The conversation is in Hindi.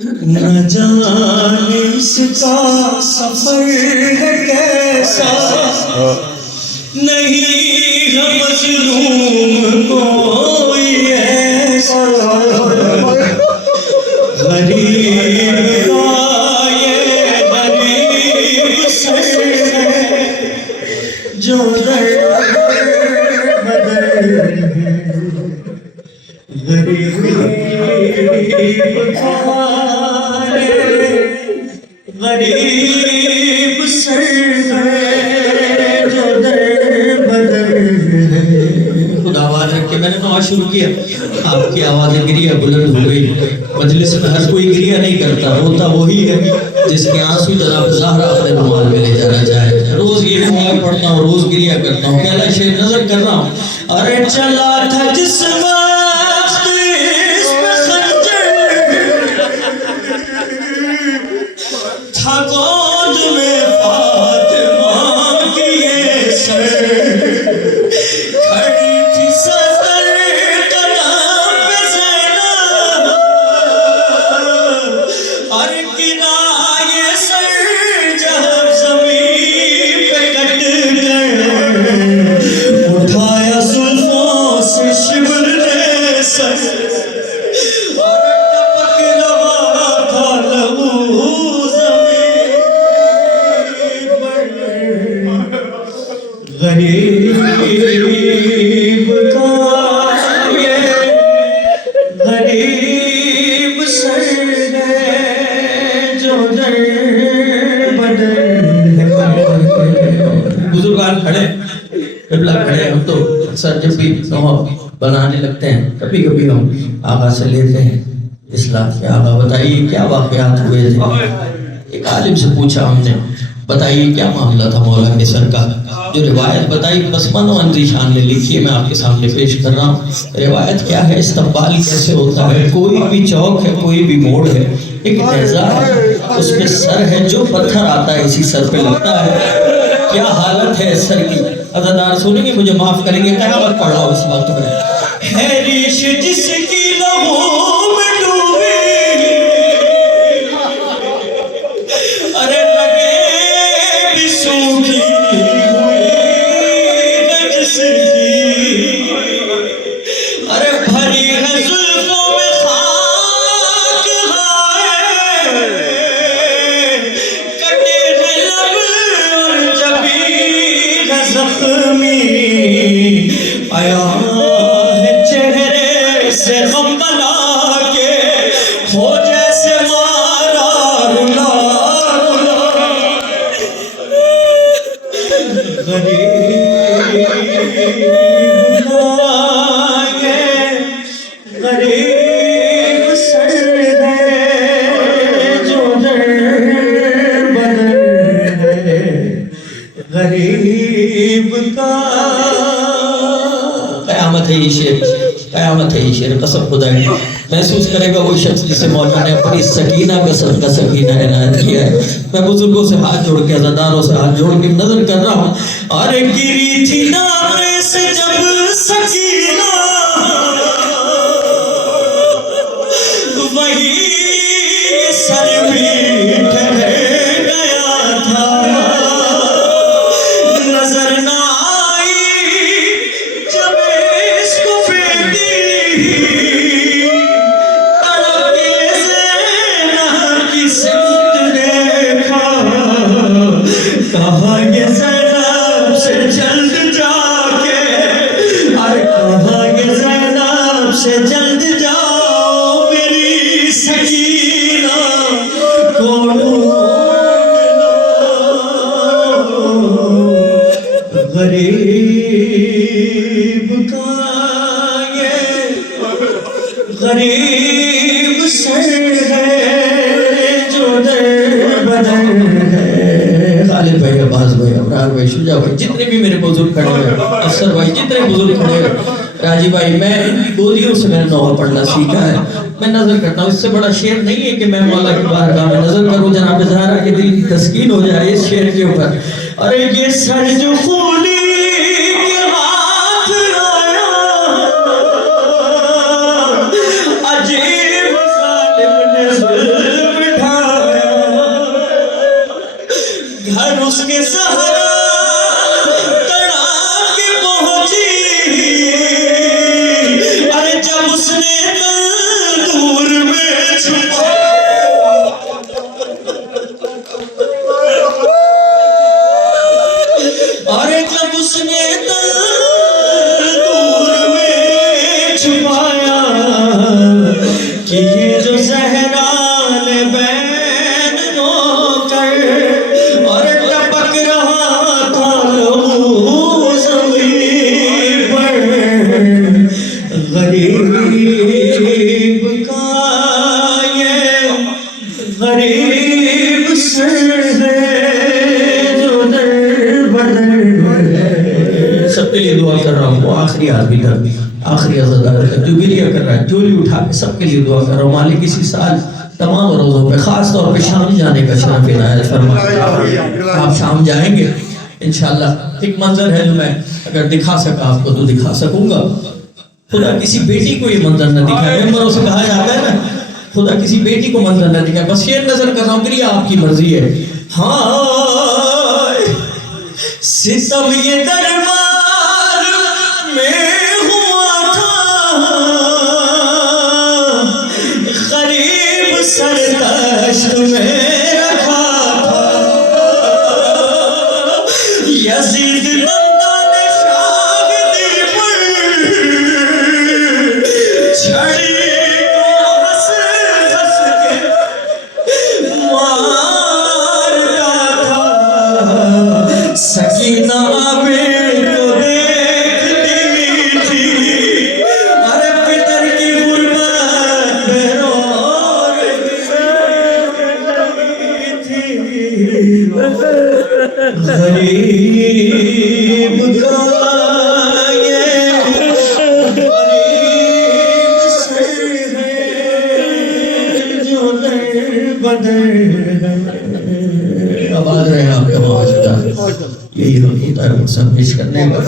न जाने इसका सफर है कैसा, नहीं है मजलूम कोई ऐसा, गरीब का ये गरीब सर है जो दर बदर है, गरीब गरीब सर है जो दर बदर है। खुद आवाज रख के मैंने नमाज शुरू किया, आपकी आवाज़ें गिरिया बुलंद हो गई। मजलिस में हर कोई गिरिया नहीं करता, रोता वही है जिसके आंसू जनाब ज़हरा अपने रुमाल में ले जाना चाहे। रोज ये दुआ पढ़ता हूँ, रोज गिरिया करता हूँ। पहला शेर नजर कर रहा हूँ। अरे चला था जिस वक्त इसमें खंजर, था गोद में फातिमा की ये सर, खड़ी थी सदर कदम पे ज़ैनब, और गिरा ये सर जब ज़मीन पे कट कर, उठाया जुल्फों से शिवर ने सर, और टपक रहा था लहू गरीब का ये गरीब सर है जो दर बदर है। बुजुर्गान खड़े, किबला खड़े। हम तो अक्सर जब भी बनाने लगते हैं कभी कभी हम आगा से लेते हैं इस्लाह के। आगा बताइए क्या वाक़यात हुए थे। एक आलिम से पूछा हमने, बताइए क्या मामला था मौला के सर का। जो रिवायत बताई पसमन अंजीशान ने लिखी है, मैं आपके सामने पेश कर रहा हूँ। रिवायत क्या है, इस्तकबाल कैसे होता है। कोई भी चौक है, कोई भी मोड़ है, एक नेज़ा है, उसमें सर है, जो पत्थर आता है इसी सर पे लगता है। क्या हालत है सर की, अज़ादार सुनेंगे, मुझे माफ करेंगे, क़यामत पढ़ रहा हूँ इस वक्त में। है रीश जिसकी लहू में डूबी, अरे लगे भी सूखी अरे भरी है जुल्फों में खाक है, कटे हैं लब और जबीन है ज़ख्मी, आया है चेहरे से गम बना के, हो जैसे मारा रुला रुला, गरीब सर है जो दर बदर है, गरीब का क़यामत है ये शेर, क़यामत है ये शेर। कसम खुदा है महसूस करेगा वो शख्स जिसे मौला ने अपनी सकीना कसम का सकीना इनायत किया है। मैं बुजुर्गों से हाथ जोड़ के, अज़ादारों से हाथ जोड़ के नजर कर रहा हूँ। अरे गिरी थी नारे से जब सकीना, वही सर भी ठहर गया था, नजर ना आई जब इसको बेटी, तड़पे ज़ैनब की सिमत देखा, कहा ये ज़ैनब से जल्द जाके, अरे कहा ये ज़ैनब से जल्द जाओ, मेरी सकीना को ढूंढ लो। गरीब का ये गरीब सर है जो दर बदर है। खालिद भाई, अब्बास भाई, अबरार भाई, शुजा भाई, जितने भी मेरे बुजुर्ग खड़े हैं, अफसर भाई, जितने बुजुर्ग खड़े हैं, राजी भाई, मैं इनकी गोदियों से मैंने नौहा पढ़ना सीखा है। मैं नजर करता हूँ, इससे बड़ा शेर नहीं है कि मैं मौला की बारगाह में नजर करूँ, जनाब ज़हरा के दिल की तस्कीन हो जाए इस शेर के ऊपर। अरे ये सर जो खूनी के हाथ आया, अजीब ज़ालिम ने सबके लिए दुआ कर रहा हूँ। वो आखिरी आदमी था, आखिरी अज़ादार था, जो गिरिया कर रहा है, चोली उठा के सबके लिए दुआ कर रहा हूँ। मालिक इसी साल तमाम रोज़ों पे खास तौर पे शाम जाने का शरफ इनायत फरमा। आप शाम जाएंगे इंशाल्लाह। एक मंजर है जो मैं अगर दिखा सका आपको तो दिखा सकूंगा। खुदा किसी बेटी को ये मंजर न दिखाए, मेंबरों से कहा जाता है ना, खुदा किसी बेटी को मंजर न दिखाए। बस शेर नजर कर रहा हूँ, क्रिया आपकी मर्जी है। हाँ सितम ये दरबार में हुआ था, गरीब सरकश में रखा था, यजीद बंदन शागिदी पर छड़ी को हंस हंस के मारता था। सकीना बेट को देखती थी, अरे पितर की गुर्बत में रो रही थी। गरीब का ये गरीब से है जो दर बदर है। आबाद रहे आपका बहुत। यही होता है सब पेश करने का।